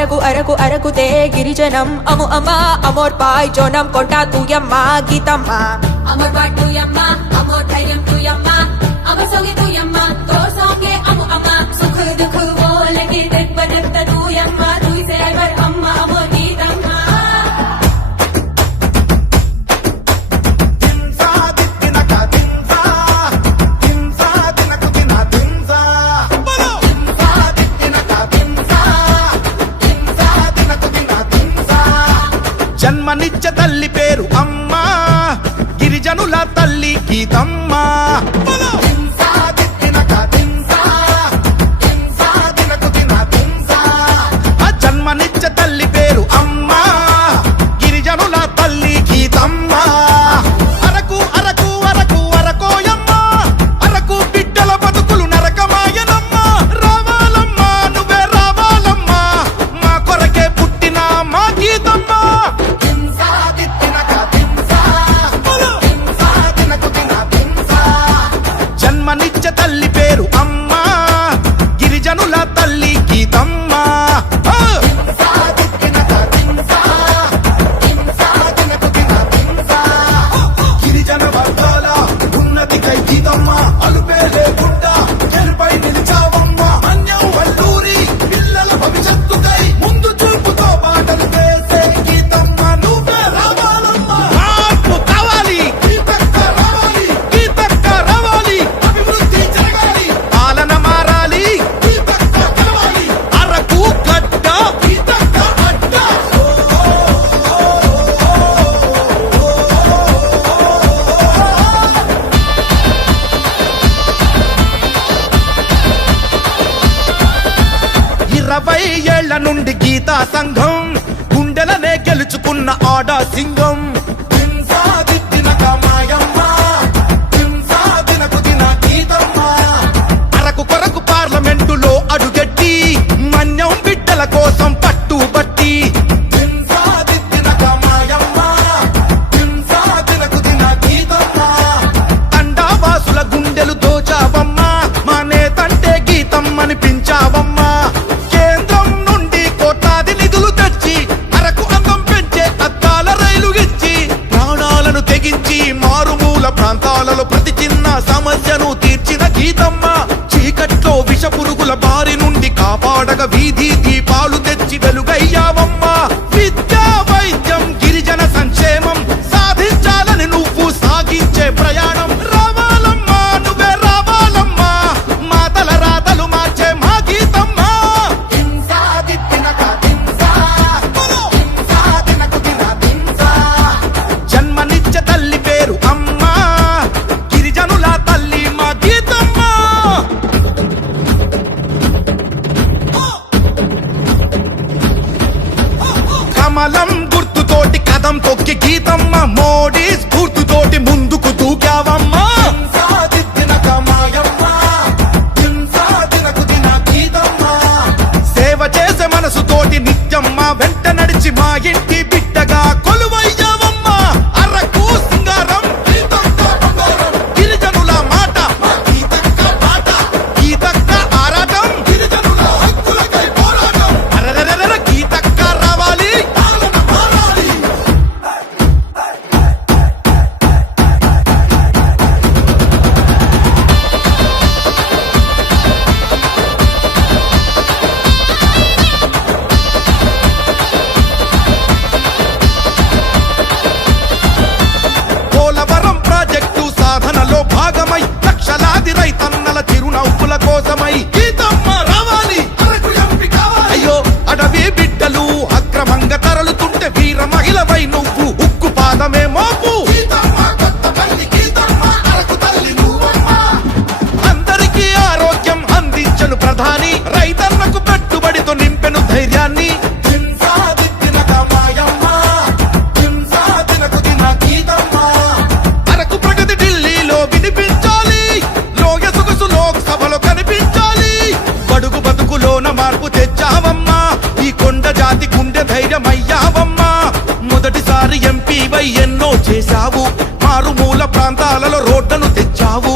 అరకు అరకు అరకుతే గిరిజనం అము అమ్మ అమోర్ పాయ్ జోనం కొంట తూయమ్మ గీతమ్మ అమోర్ పాయ్ తూయమ్మ అమోర్ ధైర్యం తూయమ్మ అమర్ సోగే తూయమ్మ తోర్ సోగే అము అమ్మ సుఖ దుఃఖ బోలకి తెప్పనత్త తూయమ్మ తూయి సేవర్ అమ్మ అమోర్ గీతమ్మ జన్మనిచ్చ తల్లి పేరు అమ్మ గిరిజనుల తల్లి గీతమ్మ జన్మనిచ్చ తల్లి పేరు అమ్మ గిరిజనుల తల్లి గీతమ్మ అరకు అరకు అరకు అరకోయమ్మ అరకు బిడ్డల బతుకులు నరకమాయనమ్మ రావాలమ్మ నువ్వే రావాలమ్మ మా కొరకే పుట్టిన మా గీతమ్మ జన్మనిచ్చ తల్లి పేరు అమ్మ గిరిజనుల తల్లి గీతమ్మ గిరిజన వర్గాల ఉన్నతికై గీతమ్మ అలుపే లేకుండా గెలుపై నిలిచావమ్మ అన్యం వల్లూరి పిల్లల భవిష్యత్తుకై ముందు చూపుతో పాటలు వేసే గీతమ్మ నువ్వే రావాలమ్మ మార్పు కావాలి గీతక్క రావాలి గీతక్క రావాలి అభివృద్ధి జరగాలి పాలన మారాలి గీతక్క కావాలి అరకు గడ్డ గీతక్క అడ్డ ఇరవై ఏళ్ల నుండి గీతా సంఘం గుండెలనే గెలుచుకున్న ఆడా సింగం అరకు కొరకు పార్లమెంటులో అడుగెట్టి మన్యం బిడ్డల కోసం పట్టుబట్టి తండావాసుల గుండెలు దోచావమ్మా మా నేతంటే గీతమ్మనిపించావమ్మా కేంద్రం నుండి కోట్లాది నిధులు తెచ్చి అరకు అందం పెంచే అద్దాల రైలు ఇచ్చి ప్రాణాలను తెగించి మారుమూల ప్రాంతాలలో ప్రతి చిన్న సమస్యను తీర్చిన గీతమ్మ చీకట్లో విష పురుగుల బారి నుండి కాపాడగ వీధి దీపాలు తెచ్చి వెలుగయ్యావమ్మా విద్యా వైద్యం గిరిజన సంక్షేమం సాధించాలని నువ్వు సాగించే ప్రయాణం రావాలమ్మా నువ్వే రావాలమ్మా మా తల రాతలు మార్చే మా గీతమ్మ జన్మనిచ్చ తల్లి పేరు అమ్మ గిరిజనుల తల్లి మా గీతమ్మ కమలం గుర్తుతోటి కదం తొక్కి గీతమ్మ మోడీ స్ఫూర్తితోటి ముందుకు దూకావమ్మా సేవ చేసే మనసుతోటి నిత్యం మా వెంట నడిచి మా ఇంటి బిడ్డగా కొలువయ్యావమ్మా అరకు సింగారం గిరిజనుల మాట గీతక్క ఆరాటం గిరిజనుల హక్కులకై పోరాటం అరెరెరెరె గీతక్క రావాలి పోలవరం ప్రాజెక్టు సాధనలో భాగమై లక్షలాది రైతన్నల చిరునవ్వుల కోసమై గీతమ్మ రావాలి అరకు ఎంపీ కావాలి అయ్యో అడవి బిడ్డలు అక్రమంగా తరలుతుంటే వీర మహిళవై నువ్వు ఉక్కు పాదమే మోపు అందరికీ ఆరోగ్యం అందించను ప్రధాని రైతన్నకు పెట్టుబడితో నింపెను ధైర్యాన్ని అరకు ప్రగతి ఢిల్లీలో వినిపించాలి లోయ సొగసు లోక్సభలో కనిపించాలి బడుగు బతుకులోన మార్పు తెచ్చావమ్మా ఈ కొండ జాతి గుండె ధైర్యమయ్యావమ్మా మొదటిసారి ఎంపీవై ఎన్నో చేశావు మారుమూల ప్రాంతాలలో రోడ్లను తెచ్చావు